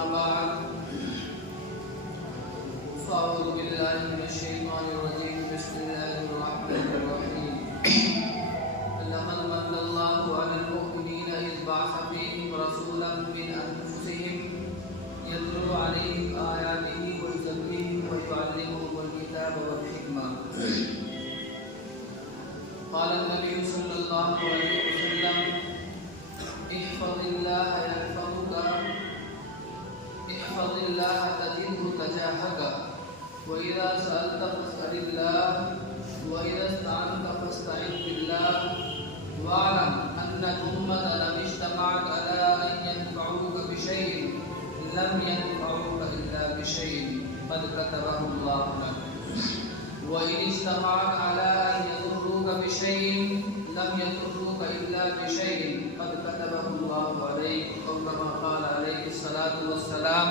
أما بعد فأعوذ بالله من الشيطان الرجيم بسم الله الرحمن الرحيم لقد من الله على المؤمنين إذ بعث فيهم رسولا من أنفسهم يتلو عليهم آياته ويزكيهم ويعلمهم الكتاب والحكمة قال النبي صلى الله عليه وسلم احفظ الله يحفظك احفظ الله تجده تجاهك وإذا سألت فاسأل الله وإذا استعنت فاستعن بالله واعلم أن الأمة لم اجتمعت على أن ينفعوك بشيء لم ينفعوك إلا بشيء قد كتبه الله لك وإن اجتمعت على أن يضروك بشيء لم يضروك إلا بشيء قد كتبه الله عليك أو كما قال عليه الصلاة والسلام.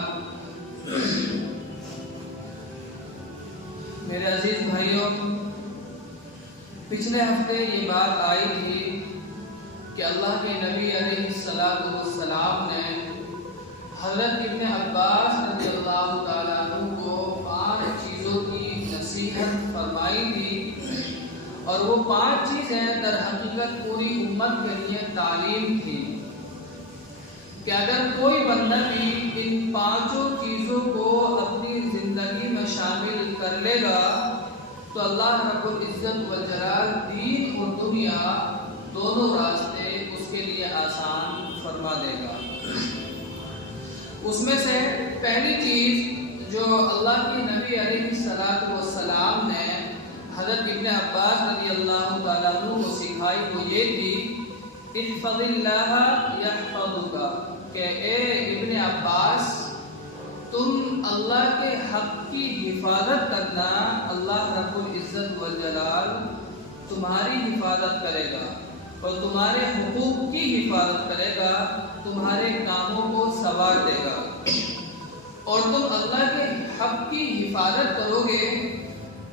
میرے عزیز بھائیوں، پچھلے ہفتے یہ بات آئی تھی کہ اللہ کے نبی علیہ السلام نے حضرت ابن عباس رضی اللہ تعالیٰ عنہ کو 5 چیزوں کی نصیحت فرمائی تھی، اور وہ 5 چیزیں در حقیقت پوری امت کے لیے تعلیم تھی کہ اگر کوئی بندہ بھی ان 5 چیزوں کو اپنی زندگی میں شامل کر لے گا تو اللہ رب العزت والجلال دین اور دنیا دونوں راستے اس کے لیے آسان فرما دے گا. اس میں سے پہلی چیز جو اللہ کی نبی علیہ السلام نے حضرت ابن عباس رضی اللہ تعالیٰ عنہ کو سکھائی وہ یہ تھی احفظ اللہ یحفظک، کہ اے ابن عباس تم اللہ کے حق کی حفاظت کرنا، اللہ رب العزت والجلال تمہاری حفاظت کرے گا اور تمہارے حقوق کی حفاظت کرے گا، تمہارے کاموں کو سنوار دے گا. اور تم اللہ کے حق کی حفاظت کرو گے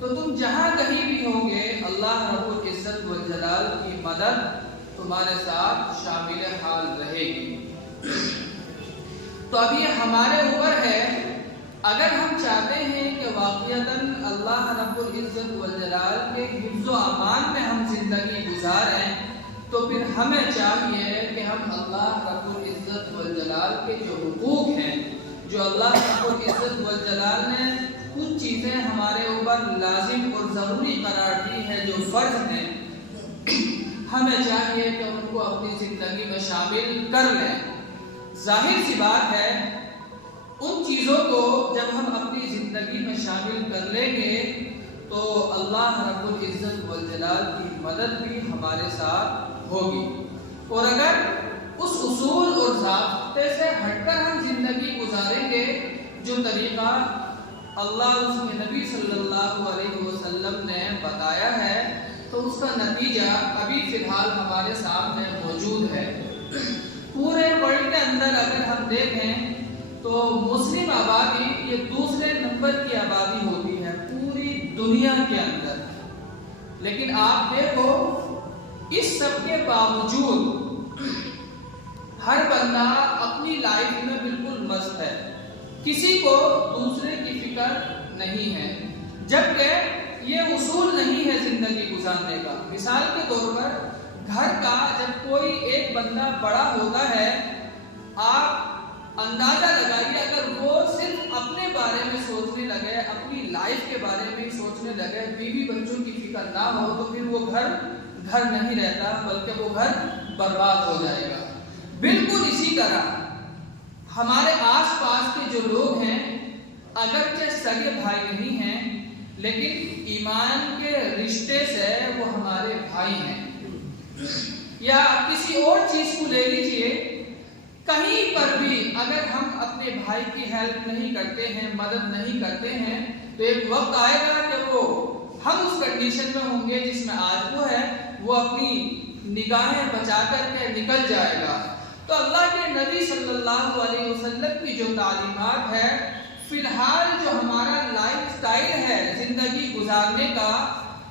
تو تم جہاں کہیں بھی ہوں گے اللہ رب العزت والجلال کی مدد تمہارے ساتھ شامل حال رہے گی. تو اب یہ ہمارے اوپر ہے، اگر ہم چاہتے ہیں کہ واقعتاً اللہ رب العزت والجلال کے حفظ و امان میں ہم زندگی گزاریں تو پھر ہمیں چاہیے کہ ہم اللہ رب العزت والجلال کے جو حقوق ہیں، جو اللہ رب العزت والجلال نے کچھ چیزیں ہمارے اوپر لازم اور ضروری قرار دی ہے، جو فرض ہیں، ہمیں چاہیے کہ ان کو اپنی زندگی میں شامل کر لیں. ظاہر سی بات ہے ان چیزوں کو جب ہم اپنی زندگی میں شامل کر لیں گے تو اللہ رب العزت والجلال کی مدد بھی ہمارے ساتھ ہوگی. اور اگر اس اصول اور ضابطے سے ہٹ کر ہم زندگی گزاریں گے جو طریقہ اللہ اور اس کے نبی صلی اللہ علیہ وسلم نے بتایا ہے تو اس کا نتیجہ ابھی فی الحال ہمارے سامنے موجود ہے. پورے ورلڈ کے اندر اگر ہم دیکھیں تو مسلم آبادی یہ دوسرے نمبر کی آبادی ہوتی ہے پوری دنیا کے اندر، لیکن آپ دیکھو اس سب کے باوجود ہر بندہ اپنی لائف میں بالکل مست ہے، کسی کو دوسرے کی فکر نہیں ہے، جبکہ یہ اصول نہیں ہے زندگی گزارنے کا. مثال کے طور پر گھر کا جب کوئی ایک بندہ بڑا ہوتا ہے، آپ اندازہ لگائیے اگر وہ صرف اپنے بارے میں سوچنے لگے، اپنی لائف کے بارے میں سوچنے لگے، بیوی بچوں کی فکر نہ ہو تو پھر وہ گھر نہیں رہتا بلکہ وہ گھر برباد ہو جائے گا. بالکل اسی طرح ہمارے آس پاس کے جو لوگ ہیں اگرچہ سگے بھائی نہیں ہیں لیکن ایمان کے رشتے سے وہ ہمارے بھائی ہیں. یا کسی اور چیز کو لے لیجئے، کہیں پر بھی اگر ہم اپنے بھائی کی ہیلپ نہیں کرتے ہیں، مدد نہیں کرتے ہیں تو ایک وقت آئے گا کہ ہم اس کنڈیشن میں ہوں گے جس میں آج وہ ہے، وہ اپنی نگاہیں بچا کر کے نکل جائے گا. تو اللہ کے نبی صلی اللہ علیہ وسلم کی جو تعلیمات ہے، فی الحال جو ہمارا لائف سٹائل ہے زندگی گزارنے کا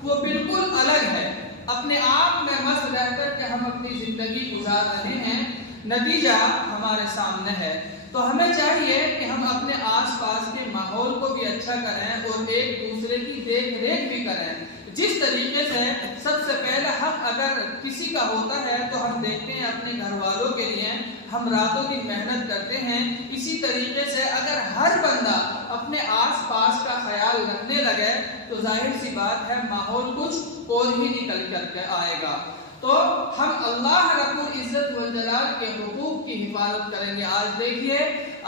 وہ بالکل الگ ہے. اپنے آپ میں مست رہ کر کے ہم اپنی زندگی گزار رہے ہیں، نتیجہ ہمارے سامنے ہے. تو ہمیں چاہیے کہ ہم اپنے آس پاس کے ماحول کو بھی اچھا کریں اور ایک دوسرے کی دیکھ ریکھ بھی کریں. جس طریقے سے سب سے پہلا حق اگر کسی کا ہوتا ہے تو ہم دیکھتے ہیں اپنے گھر والوں کے لیے ہم راتوں کی محنت کرتے ہیں. اسی طریقے سے اگر ہر بندہ اپنے آس پاس کا خیال رکھنے لگے تو ظاہر سی بات ہے ماحول کچھ اور ہی نکل کر کے آئے گا. تو ہم اللہ رب العزت والجلال کے حقوق کی حفاظت کریں گے. آج دیکھیے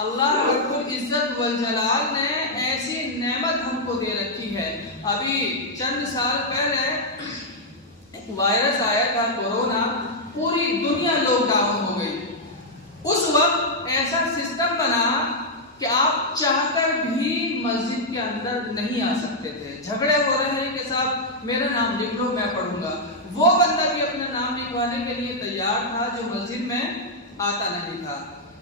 اللہ رب العزت والجلال نے ایسی نعمت ہم کو دے رکھی ہے. ابھی چند سال پہلے ایک وائرس آیا تھا کورونا, پوری دنیا لاک ڈاؤن ہو گئی. اس وقت ایسا سسٹم بنا کہ آپ چاہ کر بھی مسجد کے اندر نہیں آ سکتے تھے. جھگڑے ہو رہے ہیں کہ صاحب میرا نام لکھ لو میں پڑھوں گا. وہ بندہ بھی اپنا نام لکھوانے کے لیے تیار تھا جو مسجد میں آتا نہیں تھا.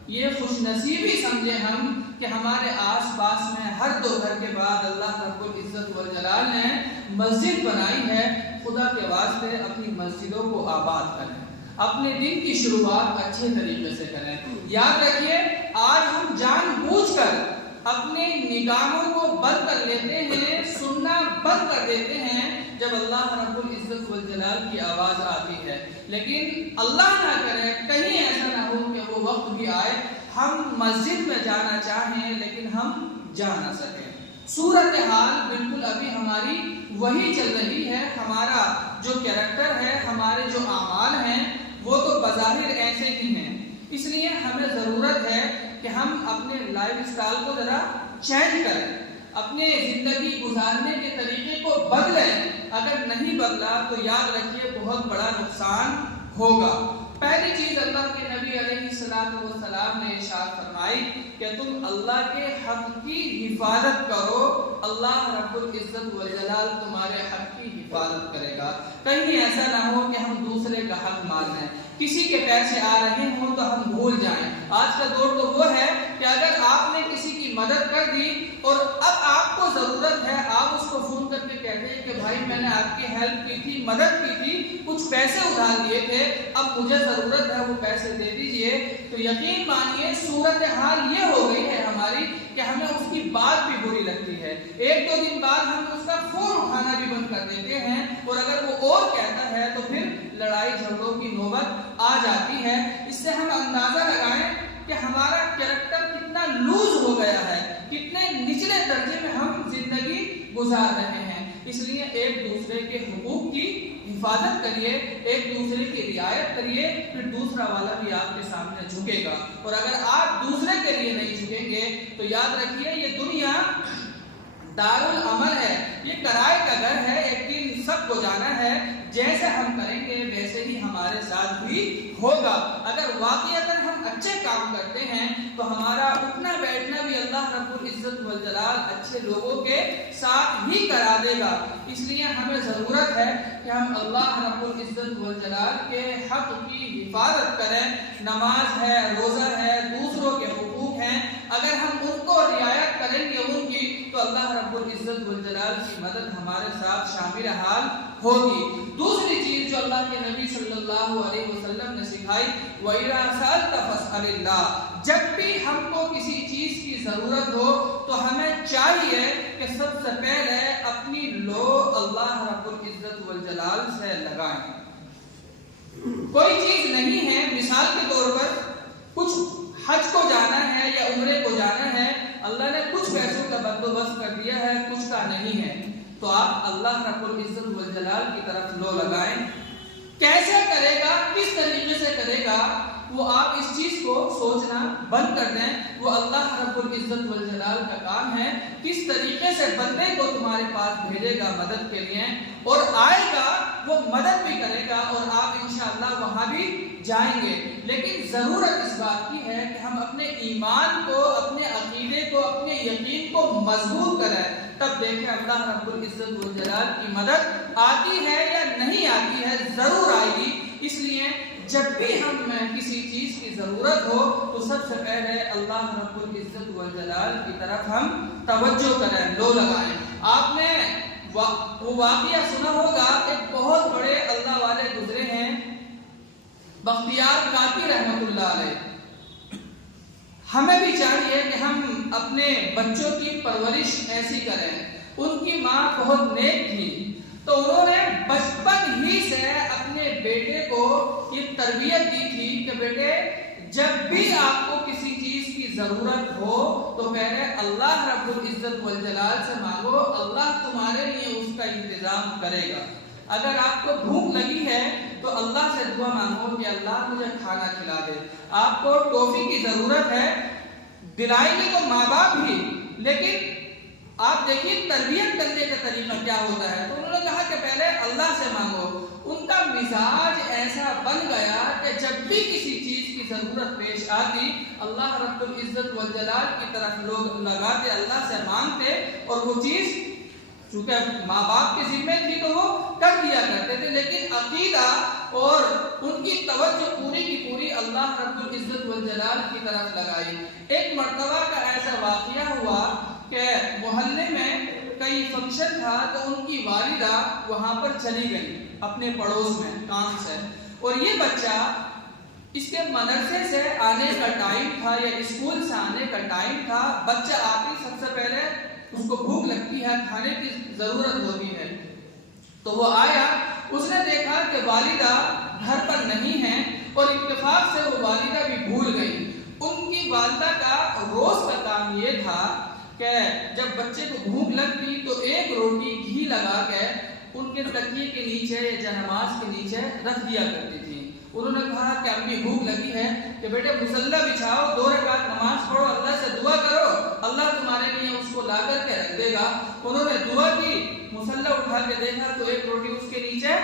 یہ خوش نصیبی سمجھے ہم کہ ہمارے آس پاس میں ہر 2 گھر کے بعد اللہ رب العزت والجلال نے مسجد بنائی ہے. خدا کے واسطے اپنی مسجدوں کو آباد کریں, اپنے دن کی شروعات اچھے طریقے سے کریں. یاد رکھیے آج ہم جان بوجھ کر اپنے نگاہوں کو بند کر لیتے ہیں, سننا بند کر دیتے ہیں جب اللہ رب العزت والجلال کی آواز آتی ہے. لیکن اللہ نہ کرے کہیں ایسا نہ ہو کہ وہ وقت بھی آئے ہم مسجد میں جانا چاہیں لیکن ہم جا نہ سکیں. صورتحال بالکل ابھی ہماری وہی چل رہی ہے. ہمارا جو کیریکٹر ہے, ہمارے جو اعمال ہیں وہ تو بظاہر ایسے ہی ہیں. اس لیے ہمیں ضرورت ہے کہ ہم اپنے لائف اسٹائل کو ذرا چینج کریں, اپنے زندگی گزارنے کے طریقے کو بدلیں. اگر نہیں بدلا تو یاد رکھیے بہت بڑا نقصان ہوگا. پہلی چیز اللہ کے نبی علیہ السلام نے ارشاد فرمائی کہ تم اللہ کے حق کی حفاظت کرو, اللہ رب العزت والجلال تمہارے حق کی حفاظت کرے گا. کہیں ایسا نہ ہو کہ ہم دوسرے کا حق مان لیں, کسی کے پیسے آ رہے ہوں تو ہم بھول جائیں. آج کا دور تو وہ ہے کہ اگر آپ نے کسی کی مدد کر دی اور اب آپ کو ضرورت ہے, آپ اس کو فون کر کے کہتے ہیں کہ بھائی میں نے آپ کی ہیلپ کی تھی, مدد کی تھی, کچھ پیسے ادھار دیے تھے, اب مجھے ضرورت ہے وہ پیسے دے دیجئے. تو یقین مانیے صورتحال یہ ہو گئی ہے ہماری کہ ہمیں اس کی بات بھی بری لگتی ہے. 1-2 دن بعد ہم اس کا فون اٹھانا بھی بند کر دیتے ہیں, اور اگر وہ اور کہتا ہے تو پھر لڑائی جھگڑوں کی نوبت آ جاتی ہے. اس سے ہم اندازہ لگائیں کہ ہمارا کیریکٹر کتنا لوز ہو گیا ہے, کتنے نچلے درجے میں ہم زندگی گزار رہے ہیں. اس لیے ایک دوسرے کے حقوق کی حفاظت کریے, ایک دوسرے کی رعایت کریے, پھر دوسرا والا بھی آپ کے سامنے جھکے گا. اور اگر آپ دوسرے کے لیے نہیں جھکیں گے تو یاد رکھیے یہ دنیا دارالعمل ہے, یہ کرائے کا گھر ہے, ایک دن سب کو جانا ہے. جیسے ہم کریں گے ویسے ہی ہمارے ساتھ بھی ہوگا. اگر واقعتاً ہم اچھے کام کرتے ہیں تو ہمارا اٹھنا بیٹھنا بھی اللہ رب العزت والجلال اچھے لوگوں کے ساتھ ہی کرا دے گا. اس لیے ہمیں ضرورت ہے کہ ہم اللہ رب العزت والجلال کے حق کی حفاظت کریں. نماز ہے, روزہ ہے, دوسروں کے حقوق ہیں, اگر ہم ان کو رعایت کریں گے ان کی تو اللہ رب العزت والجلال کی مدد ہمارے ساتھ شامل حال ہوگی. دوسری چیز جو اللہ کے نبی صلی اللہ علیہ وسلم نے سکھائی, وَإِذَا سَأَلْتَ فَاسْأَلِ اللَّهِ, جب بھی ہم کو کسی چیز کی ضرورت ہو تو ہمیں چاہیے کہ سب سے پہلے اپنی لو اللہ رب العزت والجلال سے لگائیں. کوئی چیز نہیں ہے, مثال کے طور پر کچھ حج کو جانا ہے یا عمرے کو جانا ہے, اللہ نے کچھ پیسوں کا بندوبست کر دیا ہے, کچھ کا نہیں ہے, تو آپ اللہ رب العزت والجلال کی طرف لو لگائیں. کیسے کرے گا, کس طریقے سے کرے گا, وہ آپ اس چیز کو سوچنا بند کر دیں. وہ اللہ رب العزت والجلال کا کام ہے کس طریقے سے بندے کو تمہارے پاس بھیجے گا مدد کے لیے, اور آئے گا وہ مدد بھی کرے گا اور آپ انشاءاللہ وہاں بھی جائیں گے. لیکن ضرورت اس بات کی ہے کہ ہم اپنے ایمان کو, اپنے عقیدے کو, اپنے یقین کو مضبوط کریں. تب دیکھیں اللہ رب العزت والجلال کی مدد آتی ہے یا نہیں آتی ہے, ضرور آئے گی. اس لیے جب بھی ہمیں کسی چیز کی ضرورت ہو تو سب سے پہلے اللہ رب العزت والجلال کی طرف ہم توجہ کریں, لو لگائیں. آپ نے وہ واقعہ سنا ہوگا, ایک بہت بڑے اللہ والے گزرے ہیں, بختیار کاکی رحمت اللہ علیہ. ہمیں بھی چاہیے کہ ہم اپنے بچوں کی پرورش ایسی کریں. ان کی ماں بہت نیک تھی تو انہوں نے بچپن ہی سے اپنے بیٹے کو یہ تربیت دی تھی کہ بیٹے جب بھی آپ کو کسی چیز کی ضرورت ہو تو پہلے اللہ رب العزت والجلال سے مانگو، اللہ تمہارے لیے اس کا انتظام کرے گا. اگر آپ کو بھوک لگی ہے تو اللہ سے دعا مانگو کہ اللہ مجھے کھانا کھلا دے. آپ کو ٹافی کی ضرورت ہے، دلائیں گے تو ماں باپ ہی، لیکن آپ دیکھیے تربیت کرنے کا طریقہ کیا ہوتا ہے. تو انہوں نے کہا کہ پہلے اللہ سے مانگو. ان کا مزاج ایسا بن گیا کہ جب بھی کسی چیز کی ضرورت پیش آتی اللہ رب العزت والجلال کی طرف لوگ لگاتے، اللہ سے مانگتے، اور وہ چیز چونکہ ماں باپ کے ذمہ تھی تو وہ کر دیا کرتے تھے. لیکن عقیدہ اور ان کی توجہ پوری کی پوری اللہ رب العزت والجلال کی طرف لگائی. ایک مرتبہ کا ایسا واقعہ ہوا کہ محلے میں کئی فنکشن تھا تو ان کی والدہ وہاں پر چلی گئی اپنے پڑوس میں کام سے، اور یہ بچہ اس کے مدرسے سے آنے کا ٹائم تھا یا اسکول سے آنے کا ٹائم تھا. بچہ آتی سب سے پہلے اس کو بھوک لگتی ہے، کھانے کی ضرورت ہوتی ہے، تو وہ آیا. اس نے دیکھا کہ والدہ گھر پر نہیں ہے اور اتفاق سے وہ والدہ بھی بھول گئی. ان کی والدہ کا روز کا کام یہ تھا کہ جب بچے کو بھوک لگتی تو ایک روٹی گھی لگا کے ان کے تکیے کے نیچے یا جنماز کے نیچے رکھ دیا کرتی تھی. انہوں نے کہا کہ امی بھوک لگی ہے کہ بیٹے مصلی بچھاؤ، 2 رکعت نماز پڑھو، اللہ سے دعا کرو، اللہ تمہارے لیے اس کو لا کر کے رکھ دے گا. انہوں نے دعا کی، مصلی اٹھا کے دیکھا تو ایک روٹی اس کے نیچے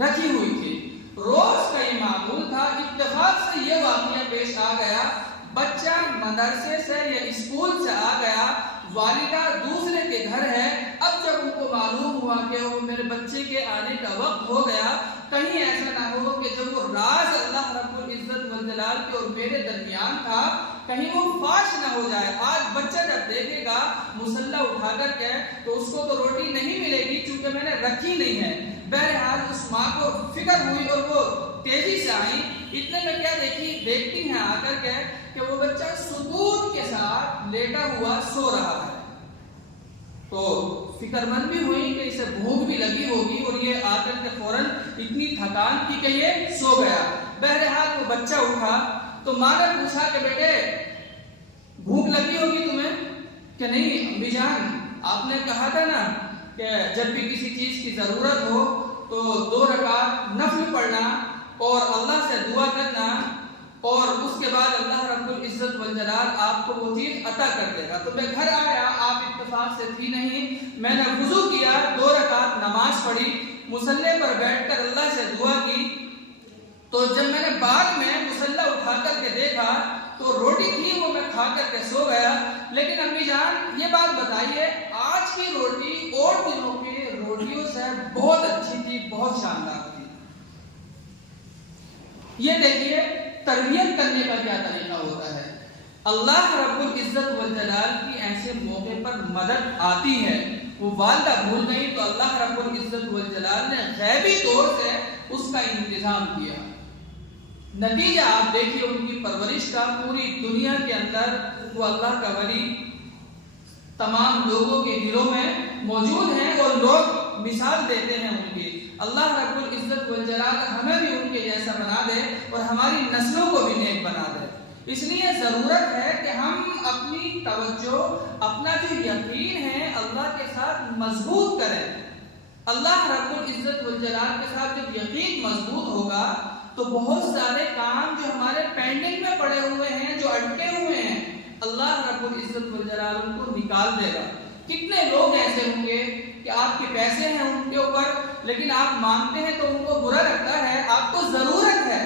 رکھی ہوئی تھی. روز کا یہ معمول تھا. اتفاق سے یہ واقعہ پیش آ گیا، بچہ مدرسے سے یا اسکول سے آ گیا، والدہ دوسرے کے گھر ہے. اب جب ان کو معلوم ہوا کہ وہ میرے بچے کے آنے کا وقت ہو گیا، کہیں ایسا نہ ہو کہ جب وہ راز اللہ رب العزت والجلال کے اور میرے درمیان تھا کہیں وہ فاش نہ ہو جائے. آج بچہ جب دیکھے گا مصلی اٹھا کر کے تو اس کو تو روٹی نہیں ملے گی چونکہ میں نے رکھی نہیں ہے. بہرحال اس ماں کو فکر ہوئی اور وہ تیزی سے آئی. اتنے میں کیا دیکھتی ہیں آ کر کے کہ وہ بچہ سکون کے ساتھ لیٹا ہوا سو رہا ہے. تو فکر مند بھی ہوئی کہ اسے بھوک بھی لگی ہوگی اور یہ آ کر کے فوراً اتنی تھکان کی کہ یہ سو گیا. بہرحال وہ بچہ اٹھا تو ماں نے پوچھا کہ بیٹے بھوک لگی ہوگی تمہیں؟ کہ نہیں امی جان، آپ نے کہا تھا نا کہ جب بھی کسی چیز کی ضرورت ہو تو 2 رکعت نفل پڑھنا اور اللہ سے دعا کرنا اور اس کے بعد اللہ رب العزت والجلال آپ کو وہ چیز عطا کر دے گا. تو میں گھر آیا، آپ اتفاق سے تھی نہیں، میں نے وضو کیا، 2 رکعت نماز پڑھی، مصلی پر بیٹھ کر اللہ سے دعا کی. تو جب میں نے بعد میں مصلی اٹھا کر کے دیکھا تو روٹی تھی، وہ میں کھا کر کے سو گیا. لیکن امی جان یہ بات بتائیے، آج کی روٹی اور دنوں کی روٹیوں سے بہت اچھی تھی، بہت شاندار تھی. یہ دیکھیے تربیت کرنے کا کیا طریقہ ہوتا ہے. اللہ رب العزت والجلال کی ایسے موقع پر مدد آتی ہے. وہ والدہ بھول گئی تو اللہ رب العزت والجلال نے غیبی طور سے اس کا انتظام کیا. نتیجہ آپ دیکھیے ان کی پرورش کا. پوری دنیا کے اندر وہ اللہ کا ولی تمام لوگوں کے دلوں میں موجود ہیں اور لوگ مثال دیتے ہیں ان کی. اللہ رب العزت والجلال ہمیں بھی ان کے جیسا بنا دے اور ہماری نسلوں کو بھی نیک بنا دے. اس لیے ضرورت ہے کہ ہم اپنی توجہ، اپنا جو یقین ہے اللہ کے ساتھ مضبوط کریں. اللہ رب العزت والجلال کے ساتھ جب یقین مضبوط ہوگا تو بہت سارے کام جو ہمارے پینڈنگ میں پڑے ہوئے ہیں، جو اٹکے ہوئے ہیں، اللہ رب العزت والجلال ان کو نکال دے گا. کتنے لوگ ایسے ہوں گے کہ آپ کے پیسے ہیں ان کے اوپر لیکن آپ مانگتے ہیں تو ان کو برا لگتا ہے. آپ کو ضرورت ہے،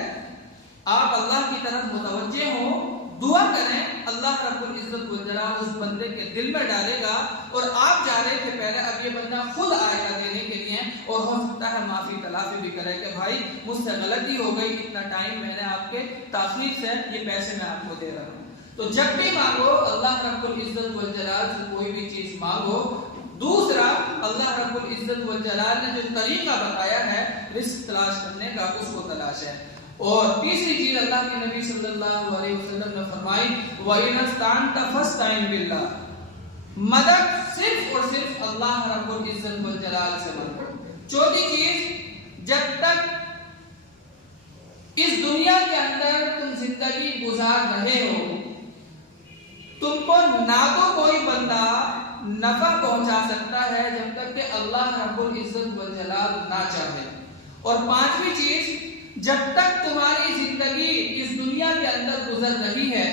آپ اللہ کی طرف متوجہ ہوں، دعا کریں، اللہ رب العزت والجلال اس بندے کے دل میں ڈالے گا. اور آپ جا رہے تھے پہلے، اب یہ بندہ خود آئے گا دینے کے لیے اور ہو سکتا ہے معافی تلافی بھی کرے کہ بھائی مجھ سے غلطی ہو گئی، اتنا ٹائم میں نے آپ کے تاخیر سے یہ پیسے میں آپ کو دے رہا ہوں. تو جب بھی مانگو اللہ رب العزت والجلال سے کوئی بھی چیز مانگو. دوسرا، اللہ رب العزت والجلال نے جو طریقہ بتایا ہے رزق تلاش کرنے کا، اس کو تلاش ہے. اور تیسری چیز اللہ کے نبی صلی اللہ علیہ وسلم نے فرمائی وَإِنْ اسْتَعَنْتَ فَاسْتَعِنْ بِاللَّهِ، مدد صرف اور صرف اللہ رب العزت والجلال سے مانگو۔ چوتھی چیز، جب تک اس دنیا کے اندر تم زندگی گزار رہے ہو، تم کو نہ تو کوئی بندہ نفع پہنچا سکتا ہے جب تک کہ اللہ رب العزت والجلال نہ چاہے۔ اور پانچویں چیز، جب تک تمہاری زندگی اس دنیا کے اندر گزر رہی ہے،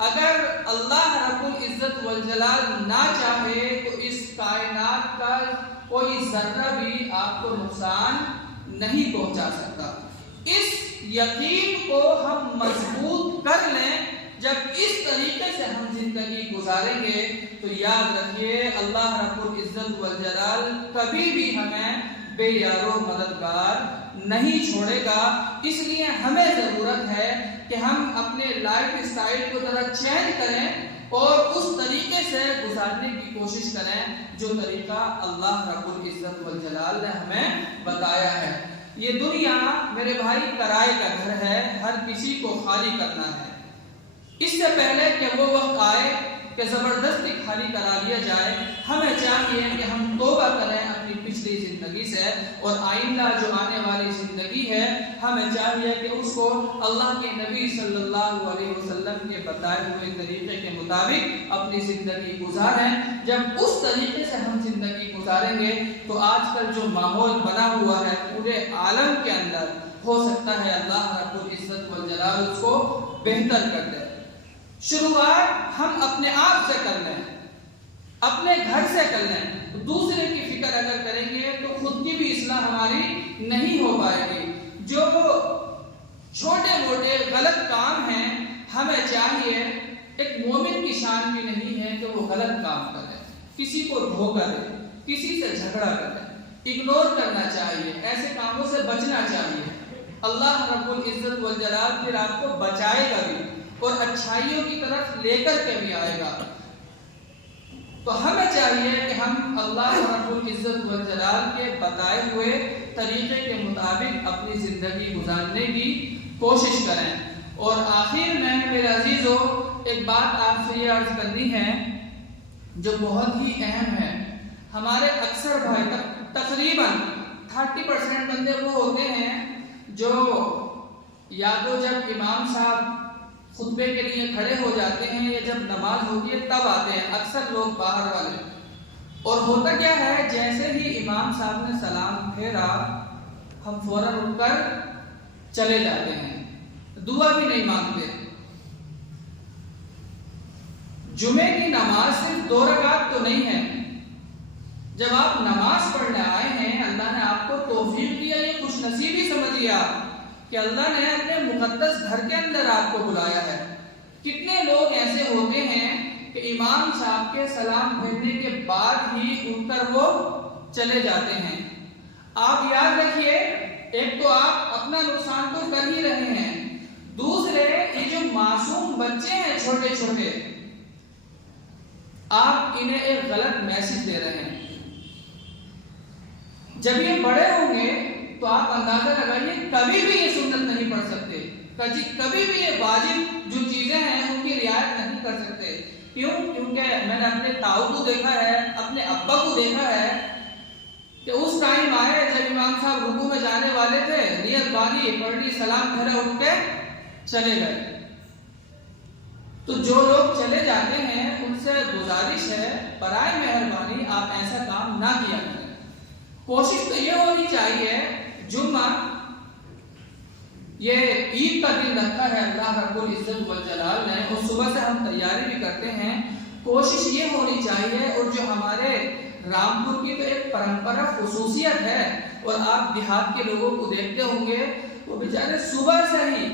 اگر اللہ رب العزت والجلال نہ چاہے تو اس کائنات کا کوئی ذرہ بھی آپ کو نقصان نہیں پہنچا سکتا۔ اس یقین کو ہم مضبوط کر لیں، جب اس طریقے سے ہم زندگی گزاریں گے تو یاد رکھیے اللہ رب العزت والجلال کبھی بھی ہمیں بے یار و مددگار نہیں چھوڑے گا۔ اس لیے ہمیں ضرورت ہے کہ ہم اپنے لائف اسٹائل کو ذرا چینج کریں اور اس طریقے سے گزارنے کی کوشش کریں جو طریقہ اللہ رب العزت والجلال نے ہمیں بتایا ہے۔ یہ دنیا میرے بھائی کرائے کا گھر ہے، ہر کسی کو خالی کرنا ہے۔ اس سے پہلے کہ وہ وقت آئے کہ زبردستی خالی کرا لیا جائے، ہمیں چاہیے کہ ہم توبہ کریں اپنی پچھلی زندگی سے، اور آئندہ جو آنے والی زندگی ہے ہمیں چاہیے کہ اس کو اللہ کے نبی صلی اللہ علیہ وسلم کے بتائے ہوئے طریقے کے مطابق اپنی زندگی گزاریں۔ جب اس طریقے سے ہم زندگی گزاریں گے تو آج کل جو ماحول بنا ہوا ہے پورے عالم کے اندر، ہو سکتا ہے اللہ رب العزت والجلال اس کو بہتر کر دے۔ شروعات ہم اپنے آپ سے کر لیں، اپنے گھر سے کر لیں۔ دوسرے کی فکر اگر کریں گے تو خود کی بھی اصلاح ہماری نہیں ہو پائے گی۔ جو چھوٹے موٹے غلط کام ہیں، ہمیں چاہیے، ایک مومن کی شان بھی نہیں ہے کہ وہ غلط کام کرے، کسی کو دھوکہ دے، کسی سے جھگڑا کرے، اگنور کرنا چاہیے، ایسے کاموں سے بچنا چاہیے۔ اللہ رب العزت والجلال پھر آپ کو بچائے گا بھی اور اچھائیوں کی طرف لے کر کے بھی آئے گا۔ تو ہمیں چاہیے کہ ہم اللہ رب العزت والجلال کے بتائے ہوئے طریقے کے مطابق اپنی زندگی گزارنے کی کوشش کریں۔ اور آخر میں میرے عزیزو ایک بات آپ سے یہ عرض کرنی ہے جو بہت ہی اہم ہے۔ ہمارے اکثر بھائی تقریباً 30% بندے وہ ہوتے ہیں جو یا تو جب امام صاحب خطبے کے لیے کھڑے ہو جاتے ہیں یا جب نماز ہوتی ہے تب آتے ہیں، اکثر لوگ باہر والے۔ اور ہوتا کیا ہے، جیسے ہی امام صاحب نے سلام پھیرا ہم فوراً اٹھ کر چلے جاتے ہیں، دعا بھی نہیں مانگتے۔ جمعے کی نماز صرف 2 رکعت تو نہیں ہے۔ جب آپ نماز پڑھنے آئے ہیں، اللہ نے آپ کو توفیق دیا، یہ خوش نصیبی سمجھیے آپ کہ اللہ نے اپنے مقدس گھر کے اندر آپ کو بلایا ہے۔ کتنے لوگ ایسے ہوتے ہیں کہ امام صاحب کے سلام پھیرنے کے بعد ہی اٹھ کر وہ چلے جاتے ہیں۔ آپ یاد رکھیے، ایک تو آپ اپنا نقصان تو کر ہی رہے ہیں، دوسرے یہ جو معصوم بچے ہیں چھوٹے چھوٹے، آپ انہیں ایک غلط میسج دے رہے ہیں۔ جب یہ بڑے ہوں گے تو آپ اندازہ لگائیے کبھی بھی یہ سنت نہیں پڑھ سکتے، کبھی بھی یہ واجب جو چیزیں ہیں ان کی رعایت نہیں کر سکتے۔ کیوں؟ کیونکہ میں نے اپنے تاؤ کو دیکھا ہے، اپنے ابا کو دیکھا ہے کہ اس ٹائم آئے جب امام صاحب رکوع میں جانے والے تھے، نیت باندھی، پڑھ لی، سلام پھیرا، اٹھ کے چلے گئے۔ تو جو لوگ چلے جاتے ہیں ان سے گزارش ہے، برائے مہربانی آپ ایسا کام نہ کیا کریں۔ کوشش تو یہ ہونی چاہیے، جمعہ یہ عید کا دن رکھا ہے اللہ رب العزت والجلال نے، اور صبح سے ہم تیاری بھی کرتے ہیں، کوشش یہ ہونی چاہیے۔ اور جو ہمارے رامپور کی تو ایک پرمپرا خصوصیت ہے، اور آپ دیہات کے لوگوں کو دیکھتے ہوں گے، وہ بیچارے صبح سے ہی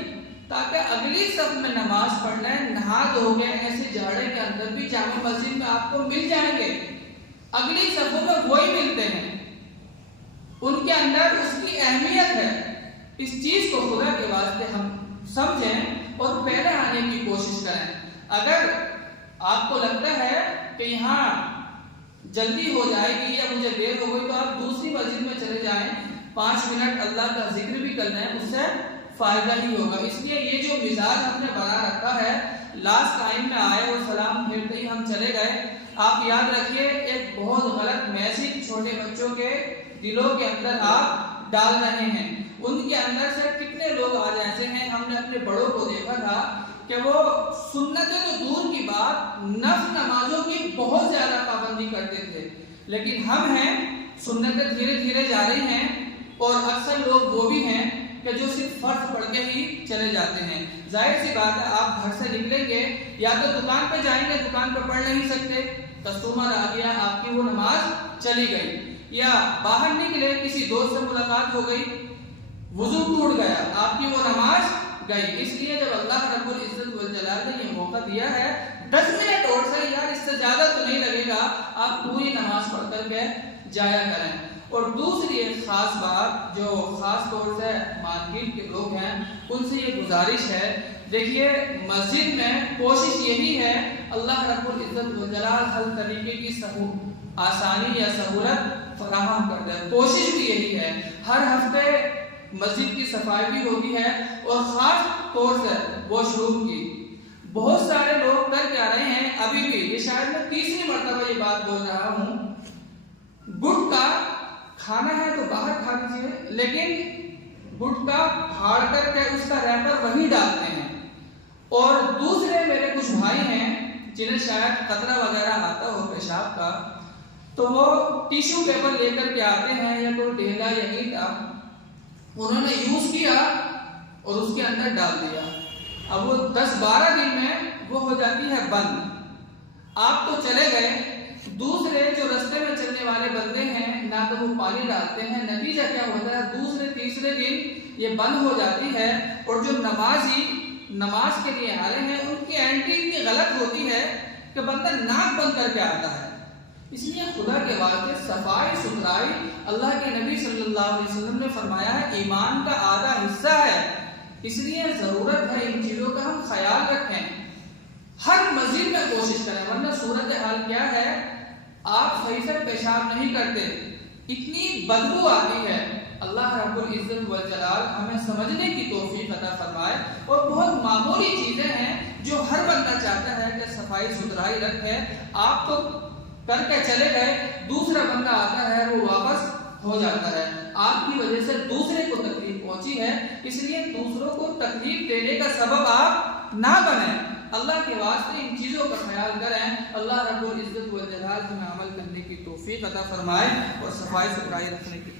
تاکہ اگلی صف میں نماز پڑھ لیں، نہا دھو کے ایسے جاڑے کے اندر بھی جامع مسجد میں آپ کو مل جائیں گے، اگلی صفوں میں وہی ملتے ہیں، ان کے اندر اس کی اہمیت ہے۔ اس چیز کو خدا کے واسطے ہم سمجھیں اور پہلے آنے کی کوشش کریں۔ اگر آپ کو لگتا ہے کہ یہاں جلدی ہو جائے گی یا مجھے دیر ہو گئی تو آپ دوسری مسجد میں چلے جائیں، 5 منٹ اللہ کا ذکر بھی کرنا ہے، اس سے فائدہ ہی ہوگا۔ اس لیے یہ جو مزاج ہم نے بنا رکھا ہے، لاسٹ ٹائم میں آئے اور سلام پھیرتے ہی ہم چلے گئے، آپ یاد رکھیے ایک بہت غلط میسج چھوٹے بچوں کے دلوں کے اندر آپ ڈال رہے ہیں۔ ان کے اندر سے کتنے لوگ آج ایسے ہیں، ہم نے اپنے بڑوں کو دیکھا تھا کہ وہ سنتیں تو دور کی بات، نفل نمازوں کی بہت زیادہ پابندی کرتے تھے، لیکن ہم ہیں سنتیں دھیرے دھیرے جاری ہیں، اور اکثر لوگ وہ بھی ہیں کہ جو صرف فرض پڑھ کے ہی چلے جاتے ہیں۔ ظاہر سی بات ہے، آپ گھر سے نکلیں گے یا تو دکان پہ جائیں گے، دکان پہ پڑھ نہیں سکتے، کسٹمر آ گیا، آپ کی وہ نماز چلی گئی، یا باہر نکلے کسی دوست سے ملاقات ہو گئی، وضو ٹوٹ گیا، آپ کی وہ نماز گئی۔ اس لیے جب اللہ رب العزت والجلال نے یہ موقع دیا ہے 10 منٹ اور سے، یار اس سے زیادہ تو نہیں لگے گا، آپ پوری نماز پڑھ کر کے جایا کریں۔ اور دوسری ایک خاص بات جو خاص طور سے مارکیٹ کے لوگ ہیں ان سے یہ گزارش ہے، دیکھیے مسجد میں کوشش یہی ہے اللہ رب العزت والجلال ہر طریقے کی آسانی یا سہولت فراہم کر دے، کوشش بھی یہی ہے۔ ہر ہفتے مسجد کی صفائی بھی ہوتی ہے، اور خاص طور سے واش روم کی بہت سارے لوگ کر کے آ رہے ہیں ابھی بھی، یہ شاید میں تیسری مرتبہ یہ بات بول رہا ہوں، گٹکا کھانا ہے تو باہر کھا لیجیے، لیکن گٹکا پھاڑ کر کے اس کا ریپر وہیں ڈالتے ہیں۔ اور دوسرے میرے کچھ بھائی ہیں جنہیں شاید قطرہ وغیرہ آتا ہو پیشاب کا، تو وہ ٹیشو پیپر لے کر کے آتے ہیں یا کوئی ڈھیلا یا اینٹا، انہوں نے یوز کیا اور اس کے اندر ڈال دیا، اب وہ 10-12 دن میں وہ ہو جاتی ہے بند۔ آپ تو چلے گئے، دوسرے جو رستے میں چلنے والے بندے ہیں نہ تو وہ پانی ڈالتے ہیں، نتیجہ کیا ہوتا ہے دوسرے تیسرے دن یہ بند ہو جاتی ہے، اور جو نمازی نماز کے لیے آ رہے ہیں ان کی اینٹری اتنی غلط ہوتی ہے کہ بندہ ناک بند کر کے آتا ہے۔ اس لیے خدا کے واسطے صفائی ستھرائی، اللہ کے نبی صلی اللہ علیہ وسلم نے فرمایا ہے ایمان کا آدھا حصہ ہے، اس لیے ضرورت ہے ان چیزوں کا ہم خیال رکھیں، ہر مسجد میں کوشش کریں، ورنہ صورتحال کیا ہے آپ صحیح سے پیشاب نہیں کرتے، اتنی بدبو آتی ہے۔ اللہ رب العزت والجلال ہمیں سمجھنے کی توفیق عطا فرمائے، اور بہت معمولی چیزیں ہیں جو ہر بندہ چاہتا ہے کہ صفائی ستھرائی رکھے، آپ تو کر کے چلے گئے، دوسرا بندہ آتا ہے وہ واپس ہو جاتا ہے، آپ کی وجہ سے دوسرے کو تکلیف پہنچی ہے، اس لیے دوسروں کو تکلیف دینے کا سبب آپ نہ بنیں۔ اللہ کے واسطے ان چیزوں کا خیال کریں، اللہ رب العزت والجلال ہمیں عمل کرنے کی توفیق عطا فرمائے اور صفائی ستھرائی رکھنے کی